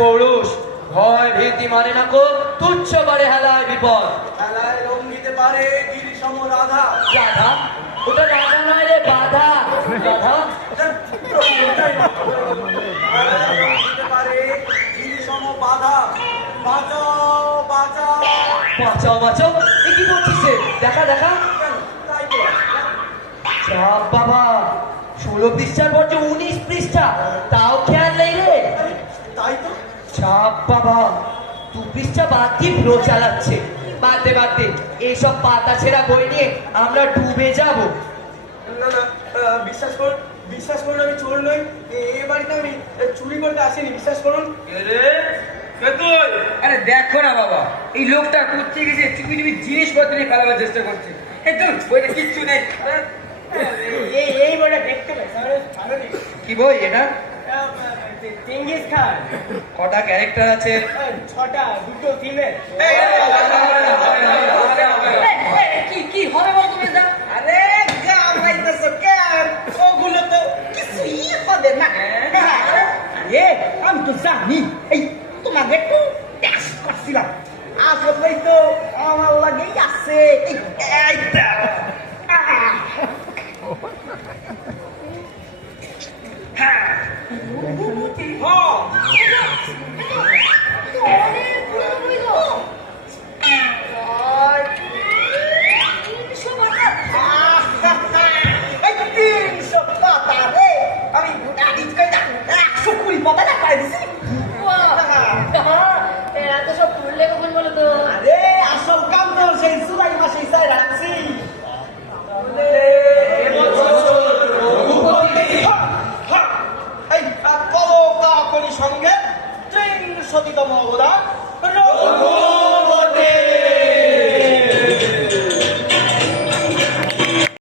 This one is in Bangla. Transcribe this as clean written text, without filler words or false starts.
পৌরুষ, ভয় ভীতি মানে না কো, তুচ্ছ করে হেলায় বিপদ। খেলায় রং দিতে পারে গিরিসম রাধা। রাধা? ওটা রাধা নয় রে, বাধা। রাধা খেলায় রং দিতে পারে গিরিসম বাধা। বাঁচাও বাঁচাও। বাঁচাও বাঁচাও, এ কি করছিস রে? দেখা দেখা। কেন? তাই তো। চাপ বাবা, 16 পৃষ্ঠার পর যে 19 পৃষ্ঠা, তাও খেয়াল নেই রে। তাই তো। চাপ বাবা, 2 পৃষ্ঠা বাদ দিয়ে ফ্লো চালাচ্ছে। বাদ দে, এইসব পাতা ছেঁড়া বই নিয়ে আমরা ডুবে যাব। না না, বিশ্বাস করুন আমি চোর নই। এ বাড়িতে আমি চুরি করতে আসিনি, বিশ্বাস করুন। আরে দেখো না বাবা, এই লোকটা করতে গেছে চুপি চুপি জিনিসপত্র নিয়ে পালাবার চেষ্টা করছে। একদম বইটা কিচ্ছু নেই। এই বইটা দেখতে পাই ভালো নেই। কি বই এটা? Genghis Khan. কটা ক্যারেক্টার আছে? 6টা, 2টো ফিমেল। কি হবে বলো তুমি? আরে গামাইতেছো কেন? ওগুলো তো কিছুই হবে না। আরে আমি তো জানি, এই তোমাকে একটু টেস্ট করছিলাম। আসলেই তো আমার লাগেই আছে এইটা। আসল কাম তো সেই জুলাই মাসে রাখছি। সঙ্গে 300তম অবদান